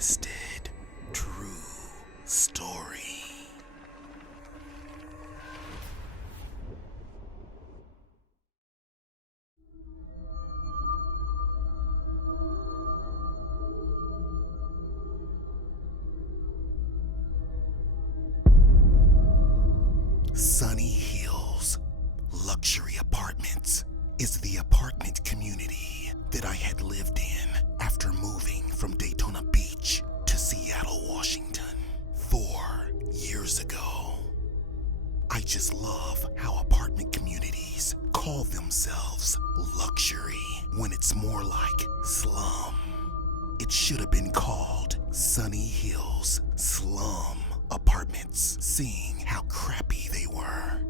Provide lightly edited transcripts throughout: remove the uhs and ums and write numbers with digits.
twisted, true story. Sunny Hills Luxury Apartments is the apartment community that I had lived in after moving from Daytona Beach to Seattle, Washington 4 years ago. I just love how apartment communities call themselves luxury when it's more like slum. It should have been called Sunny Hills Slum Apartments, seeing how crappy they were.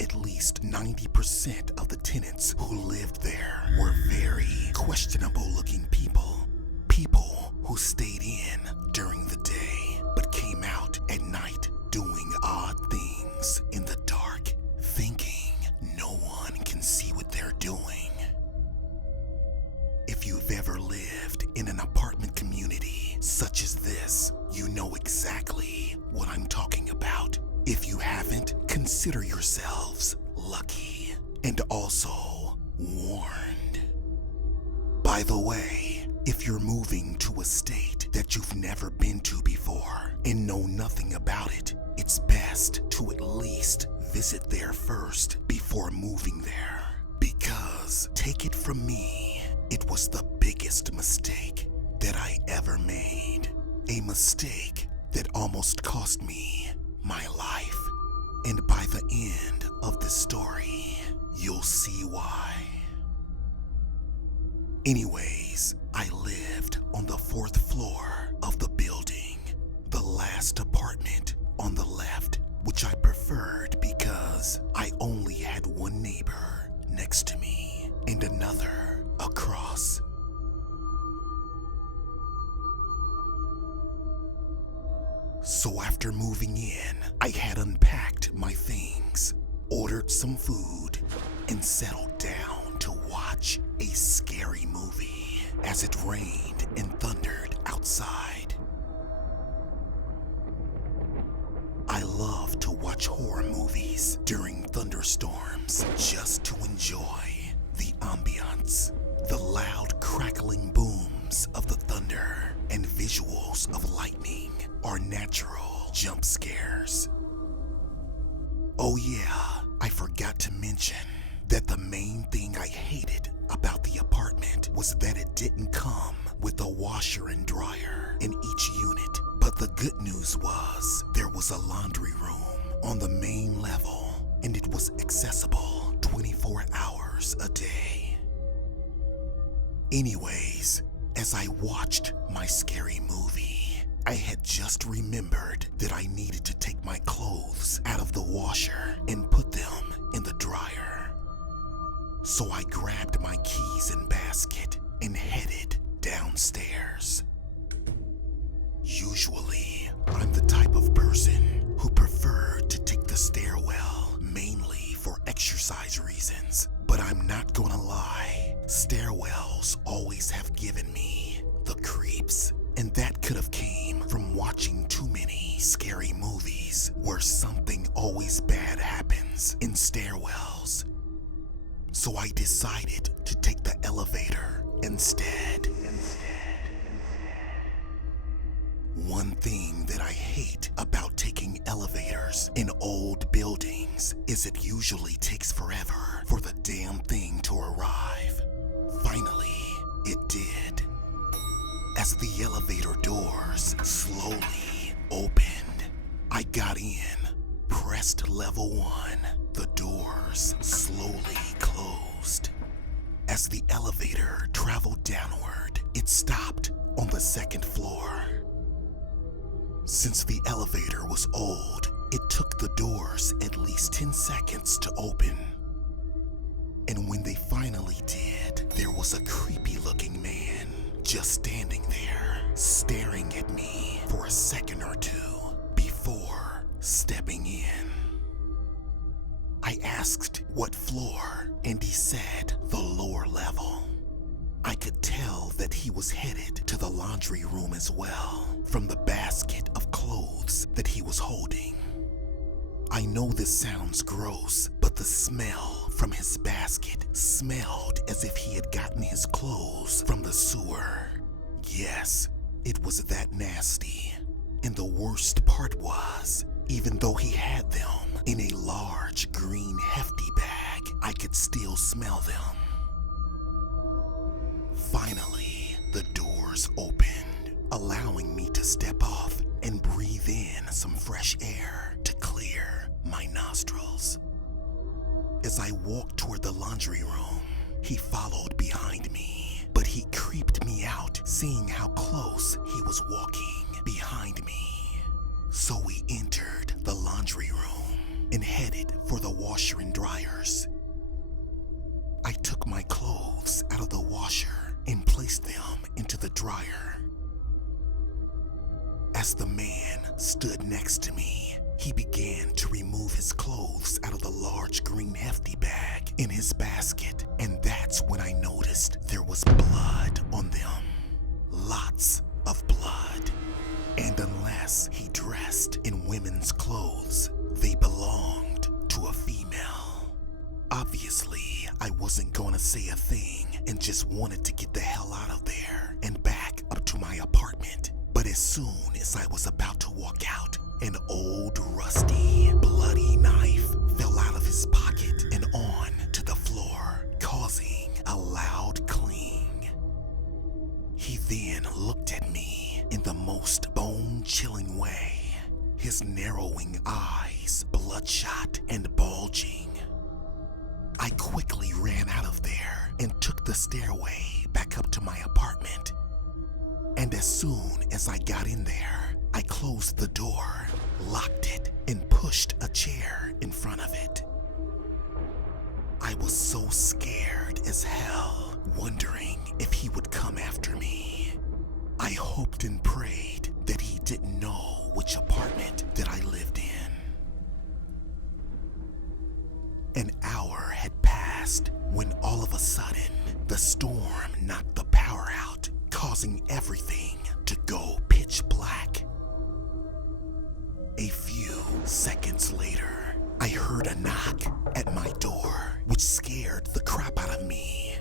At least 90% of the tenants who lived there were very questionable looking people. People who stayed in during the day but came out at night doing odd things in the dark, thinking no one can see what they're doing. If you've ever lived in an apartment community such as this, you know exactly what I'm talking about. If you haven't, consider yourselves lucky and also warned. By the way, if you're moving to a state that you've never been to before and know nothing about it, it's best to at least visit there first before moving there. Because, take it from me, it was the biggest mistake that I ever made. A mistake that almost cost me my life. And by the end of the story, you'll see why. Anyways, I lived on the 4th floor of the building, the last apartment on the left, which I preferred because I only had one neighbor next to me and another across. So after moving in, I had unpacked my things, ordered some food, and settled down to watch a scary movie as it rained and thundered outside. I love to watch horror movies during thunderstorms just to enjoy the ambiance, the loud crackling booms of the thunder, and visuals of lightning are natural jump scares. Oh yeah, I forgot to mention that the main thing I hated about the apartment was that it didn't come with a washer and dryer in each unit. But the good news was there was a laundry room on the main level and it was accessible 24 hours a day. Anyways, as I watched my scary movie, I had just remembered that I needed to take my clothes out of the washer and put them in the dryer. So I grabbed my keys and basket and headed downstairs. Usually, I'm the type of person who preferred to take the stairwell mainly for exercise reasons. But I'm not gonna lie, stairwells always have given me the creeps. And that could have came from watching too many scary movies where something always bad happens in stairwells. So I decided to take the elevator instead. One thing that I hate about taking elevators in old buildings is it usually takes forever for the damn thing to arrive. Finally, it did. As the elevator doors slowly opened, I got in, pressed level 1. The doors slowly closed. As the elevator traveled downward, it stopped on the 2nd floor. Since the elevator was old, it took the doors at least 10 seconds to open. And when they finally did, there was a creepy looking man just standing there, staring at me for a second or two before stepping in. I asked what floor, and he said the lower level. I could tell that he was headed to the laundry room as well, from the basket of clothes that he was holding. I know this sounds gross, but the smell from his basket smelled as if he had gotten his clothes from the sewer. Yes, it was that nasty. And the worst part was, even though he had them in a large green hefty bag, I could still smell them. Finally, the doors opened, allowing me to step off and breathe in some fresh air to clear my nostrils. As I walked toward the laundry room, he followed behind me, but he creeped me out seeing how close he was walking behind me. So we entered the laundry room and headed for the washer and dryers. I took my clothes out of the washer and placed them into the dryer. As the man stood next to me, he began to remove his clothes out of the large green hefty bag in his basket, and that's when I noticed there was blood on them. Lots of blood. And unless he dressed in women's clothes, they belonged to a female. Obviously, I wasn't gonna say a thing and just wanted to get the hell out of there and back up to my apartment. But as soon as I was about to walk out, an old, rusty, bloody knife fell out of his pocket and on to the floor, causing a loud cling. He then looked at me in the most bone-chilling way, his narrowing eyes bloodshot and bulging. I quickly ran out of there and took the stairway back up to my apartment. And as soon as I got in there, I closed the door, locked it, and pushed a chair in front of it. I was so scared as hell, wondering if he would come after me. I hoped and prayed that he didn't know which apartment that I lived in. An hour had passed when all of a sudden, the storm knocked the power out, causing everything to go pitch black. A few seconds later, I heard a knock at my door, which scared the crap out of me.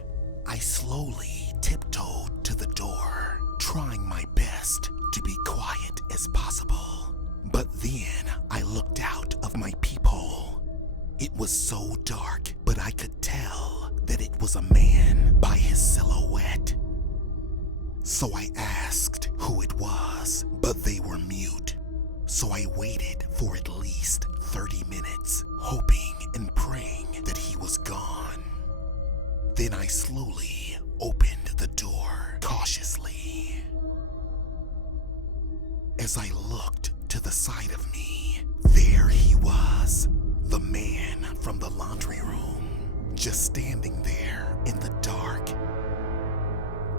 I slowly tiptoed to the door, trying my best to be quiet as possible. But then I looked out of my peephole. It was so dark, but I could tell that it was a man by his silhouette. So I asked who it was, but they were mute. So I waited for at least 30 minutes, hoping and praying that he was gone. Then I slowly opened the door cautiously. As I looked to the side of me, there he was, the man from the laundry room, just standing there in the dark.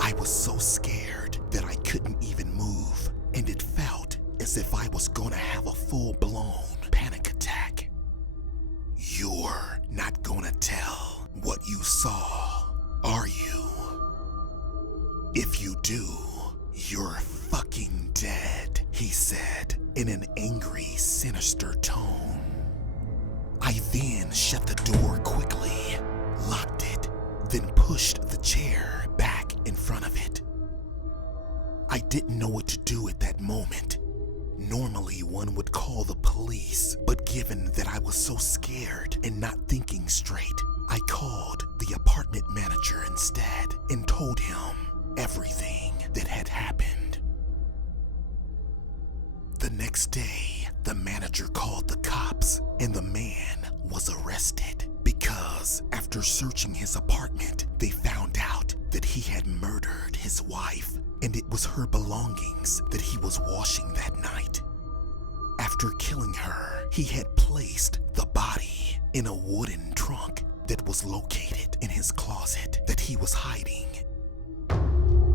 I was so scared that I couldn't even move, and it felt as if I was gonna have a full-blown panic attack. You're not gonna tell what you saw, are you? If you do, you're fucking dead, he said in an angry, sinister tone. I then shut the door quickly, locked it, then pushed the chair back in front of it. I didn't know what to do at that moment. Normally one would call the police, but given that I was so scared and not thinking straight, I called the apartment manager instead and told him everything that had happened. The next day, the manager called the cops and the man was arrested because after searching his apartment, they found out that he had murdered his wife, and it was her belongings that he was washing that night. After killing her, he had placed the body in a wooden trunk that was located in his closet that he was hiding.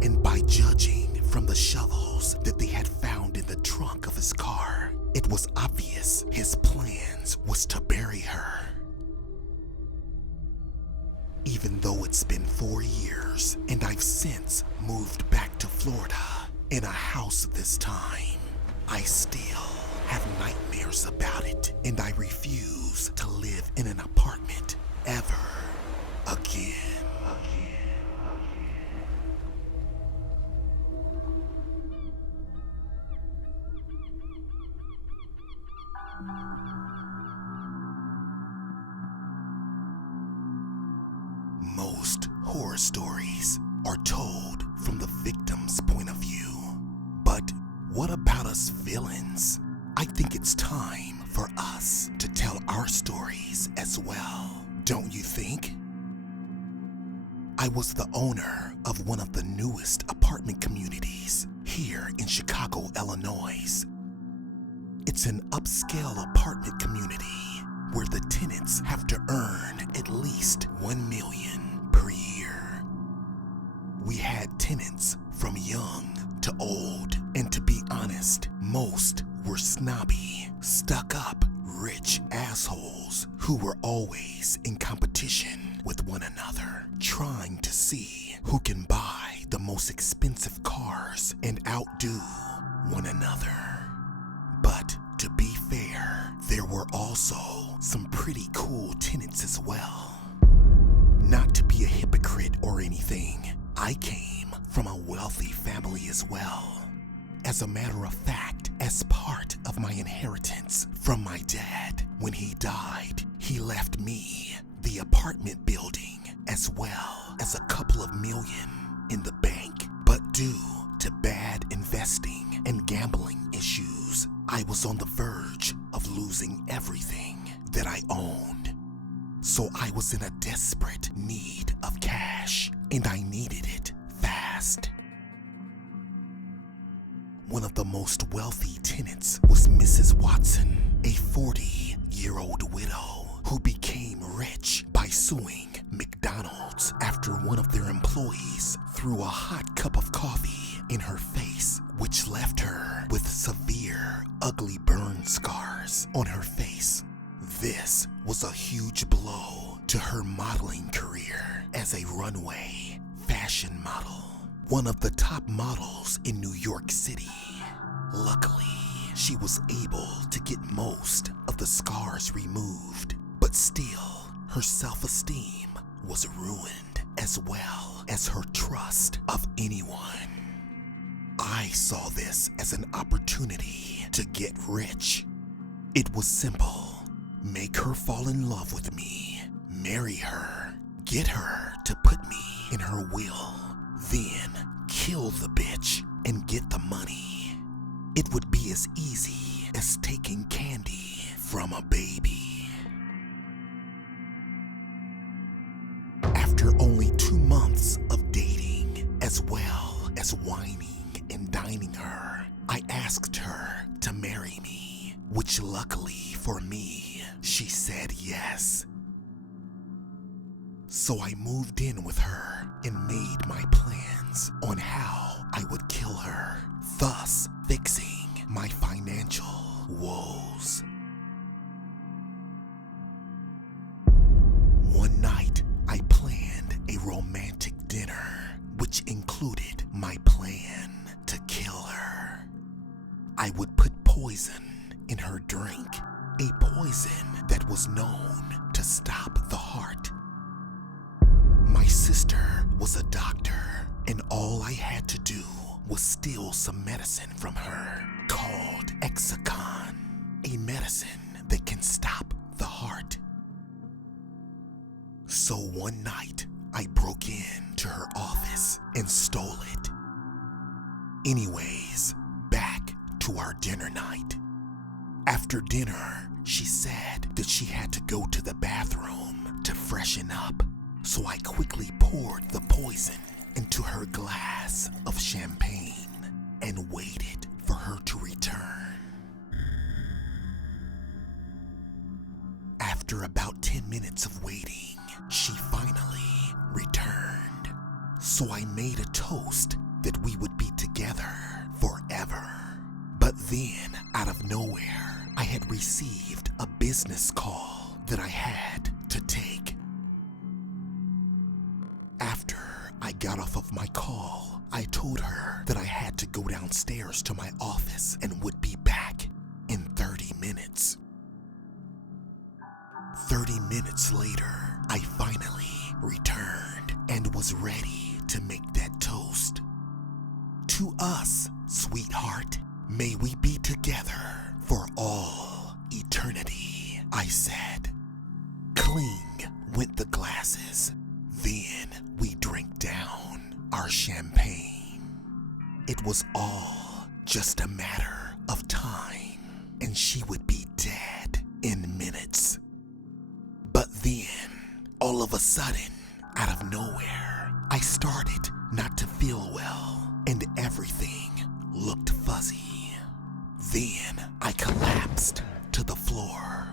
And by judging from the shovels that they had found in the trunk of his car, it was obvious his plans was to bury her. Even though it It's been 4 years, and I've since moved back to Florida in a house this time. I still have nightmares about it, and I refuse to live in an apartment ever again. Most horror stories are told from the victim's point of view. But what about us villains? I think it's time for us to tell our stories as well, don't you think? I was the owner of one of the newest apartment communities here in Chicago, Illinois. It's an upscale apartment community where the tenants have to earn at least $1 million per year. We had tenants from young to old, and to be honest, most were snobby, stuck-up, rich assholes who were always in competition with one another, trying to see who can buy the most expensive cars and outdo one another. But to be fair, there were also some pretty cool tenants as well. Not to be a hypocrite or anything, I came from a wealthy family as well. As a matter of fact, as part of my inheritance from my dad, when he died, he left me the apartment building as well as a couple of million in the bank. But due to bad investing and gambling issues, I was on the verge of losing everything that I owned. So I was in a desperate need of cash, and I needed it fast. One of the most wealthy tenants was Mrs. Watson, a 40-year-old widow who became rich by suing McDonald's after one of their employees threw a hot cup of coffee in her face, which left her with severe, ugly burn scars on her face. This was a huge blow to her modeling career as a runway fashion model, one of the top models in New York City. Luckily, she was able to get most of the scars removed, but still, her self-esteem was ruined as well as her trust of anyone. I saw this as an opportunity to get rich. It was simple. Make her fall in love with me, marry her, get her to put me in her will, then kill the bitch and get the money. It would be as easy as taking candy from a baby. After only 2 months of dating, as well as whining and dining her, I asked her to marry me, which luckily for me, she said yes. So I moved in with her and made my plans on how I would kill her, thus fixing my financial woes. One night, I planned a romantic dinner, which included my plan to kill her. I would put poison in her drink, a poison that was known to stop the heart. My sister was a doctor, and all I had to do was steal some medicine from her called Exicon, a medicine that can stop the heart. So one night, I broke into her office and stole it. Anyways, back to our dinner night. After dinner, she said that she had to go to the bathroom to freshen up, so I quickly poured the poison into her glass of champagne and waited for her to return. After about 10 minutes of waiting, she finally returned. So I made a toast that we would be together forever. But then, out of nowhere, I had received a business call that I had to take. I got off of my call. I told her that I had to go downstairs to my office and would be back in 30 minutes. 30 minutes later, I finally returned and was ready to make that toast. To us, sweetheart, may we be together for all eternity, I said. Cling went the glasses. Then we drank down our champagne. It was all just a matter of time, and she would be dead in minutes. But then, all of a sudden, out of nowhere, I started not to feel well, and everything looked fuzzy. Then I collapsed to the floor.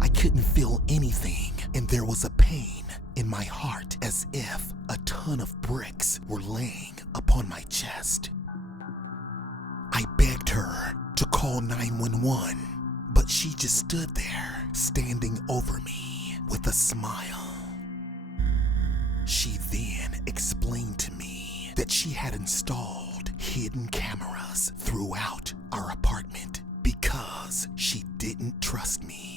I couldn't feel anything, and there was a pain in my heart as if a ton of bricks were laying upon my chest. I begged her to call 911, but she just stood there, standing over me with a smile. She then explained to me that she had installed hidden cameras throughout our apartment because she didn't trust me.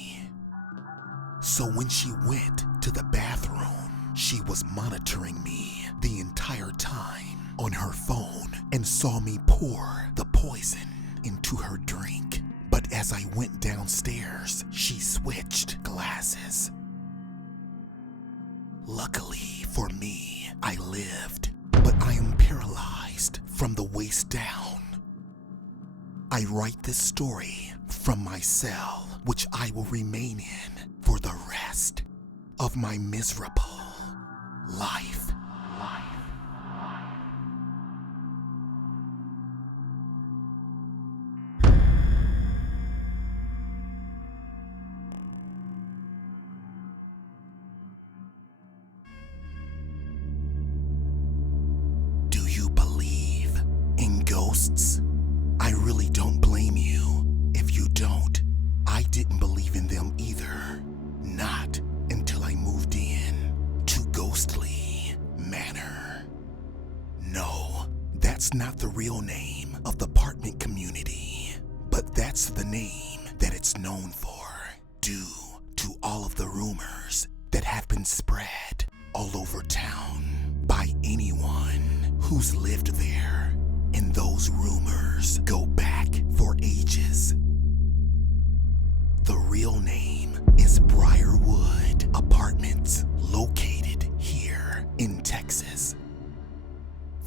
So when she went to the bathroom, she was monitoring me the entire time on her phone and saw me pour the poison into her drink. But as I went downstairs, she switched glasses. Luckily for me, I lived, but I am paralyzed from the waist down. I write this story from my cell, which I will remain in for the rest of my miserable life. Do you believe in ghosts? I really don't blame you if you don't. I didn't believe in them either. Not until I moved in to ghostly Manor. No, that's not the real name of the apartment community, but that's the name that it's known for due to all of the rumors that have been spread all over town by anyone who's lived there, and those rumors go back for ages. The real name is Briarwood Apartments, located here in Texas.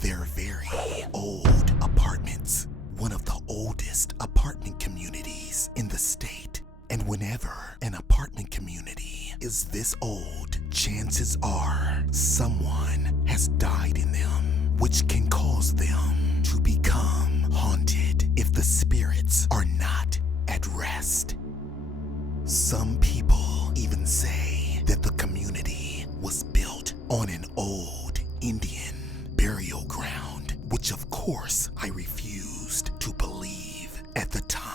They're very old apartments, one of the oldest apartment communities in the state. And whenever an apartment community is this old, chances are someone has died in them, which can cause them to become haunted if the spirits are not at rest. Some people even say that the community was built on an old Indian burial ground, which of course I refused to believe at the time.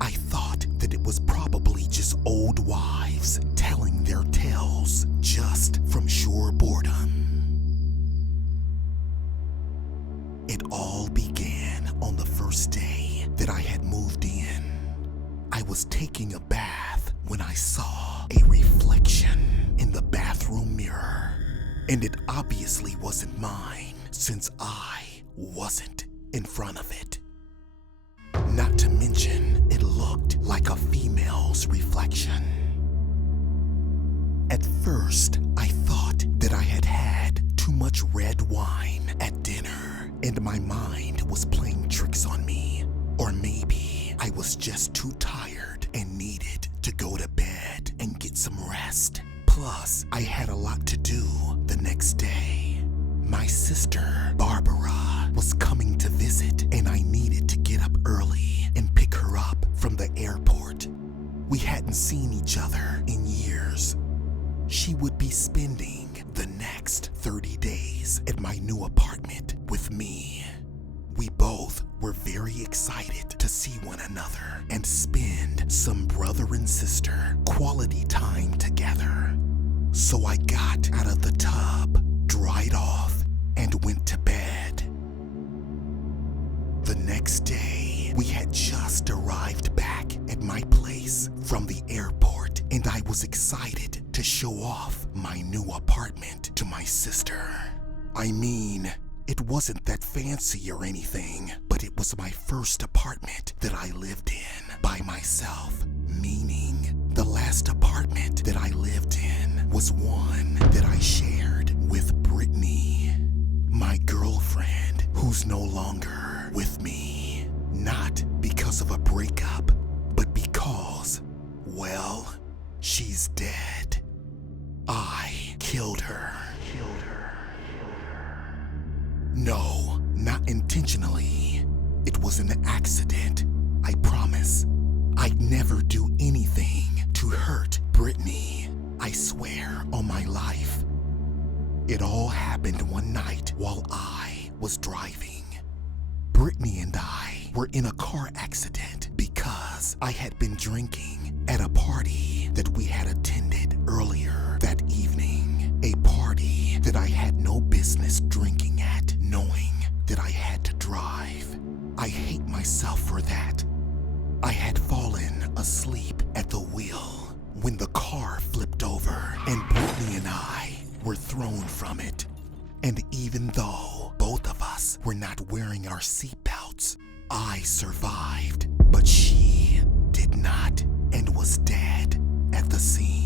I thought that it was probably just old wives telling their tales just from sheer boredom. It all began on the first day that I had moved in. I was taking a bath when I saw a reflection in the bathroom mirror, and it obviously wasn't mine since I wasn't in front of it. Not to mention, it looked like a female's reflection. At first, I thought that I had had too much red wine at dinner, and my mind was playing tricks on me. Or maybe I was just too tired and needed to go to bed and get some rest. Plus, I had a lot to do the next day. My sister, Barbara, was coming to visit, and I needed to get up early and pick her up from the airport. We hadn't seen each other in years. She would be spending the next 30 days at my new apartment with me. We both were very excited to see one another and spend some brother and sister quality time together. So I got out of the tub, dried off, and went to bed. The next day, we had just arrived back at my place from the airport, and I was excited to show off my new apartment to my sister. I mean, it wasn't that fancy or anything, but it was my first apartment that I lived in by myself, meaning the last apartment that I lived in was one that I shared with Britney, my girlfriend who's no longer with me. Not because of a breakup, but because, well, she's dead. I killed her. No, not intentionally. It was an accident, I promise. I'd never do anything to hurt Britney, I swear on my life. It all happened one night while I was driving. Britney and I were in a car accident because I had been drinking at a party that we had attended earlier that evening. A party that I had no business drinking at, knowing that I had to drive. I hate myself for that. I had fallen asleep at the wheel when the car flipped over and Britney and I were thrown from it. And even though both of us were not wearing our seatbelts, I survived, but she did not and was dead at the scene.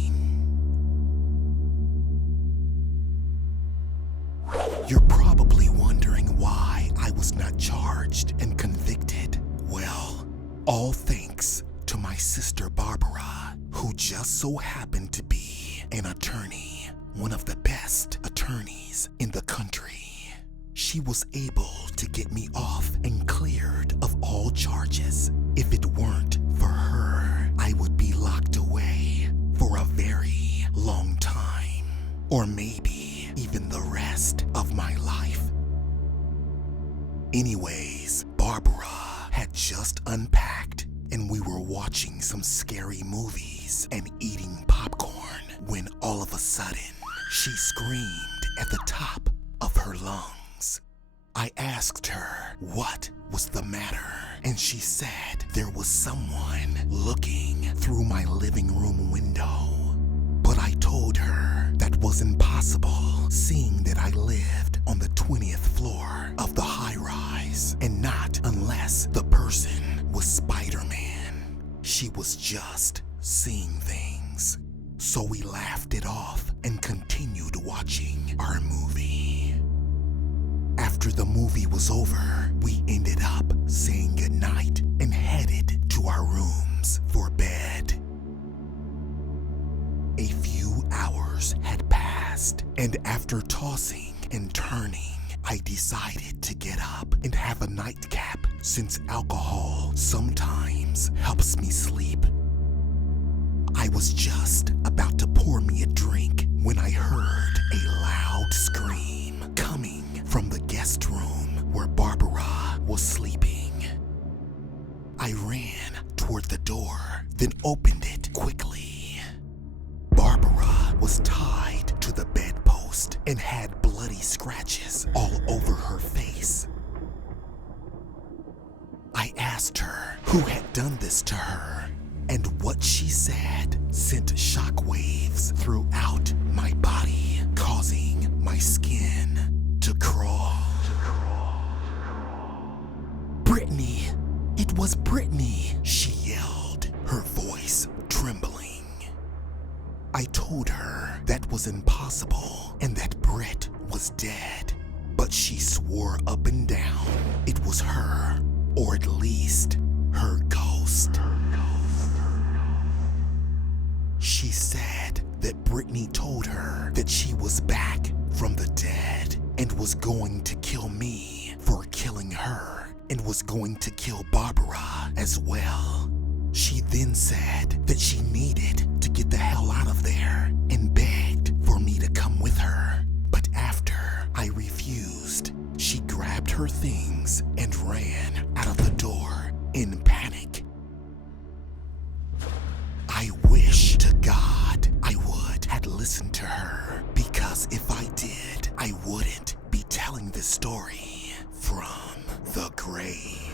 You're probably wondering why I was not charged and convicted. Well, all thanks to my sister Barbara, who just so happened to be an attorney, one of the best attorneys in the country. She was able to get me off and cleared of all charges. If it weren't for her, I would be locked away for a very long time, or maybe even the rest of my life. Anyways, Barbara had just unpacked and we were watching some scary movies and eating popcorn when all of a sudden she screamed at the top of her lungs. I asked her what was the matter, and she said there was someone looking through my living room window. But I told her that wasn't possible, seeing that I lived on the 20th floor of the high-rise, and not unless the person was Spider-Man. She was just seeing things. So we laughed it off and continued watching our movie. After the movie was over, we ended up saying goodnight and headed to our rooms for bed. A few hours had passed, and after tossing and turning, I decided to get up and have a nightcap since alcohol sometimes helps me sleep. I was just about to pour me a drink when I heard a loud scream coming from the guest room where Barbara was sleeping. I ran toward the door, then opened it quickly. Barbara was tied to the bedpost and had bloody scratches all over her face. I asked her who had done this to her, and what she said sent shockwaves throughout my body, causing my skin to crawl. Britney! It was Britney! She yelled, her voice trembling. I told her that was impossible and that Brit was dead, but she swore up and down it was her, or at least her ghost. She said that Britney told her that she was back from the dead and was going to kill me for killing her and was going to kill Barbara as well. She then said that she needed to get the hell out of there and begged for me to come with her. But after I refused, she grabbed her things and ran out of the door in panic. I wish to God I would have listened to her. Because if I did, I wouldn't be telling this story from the grave.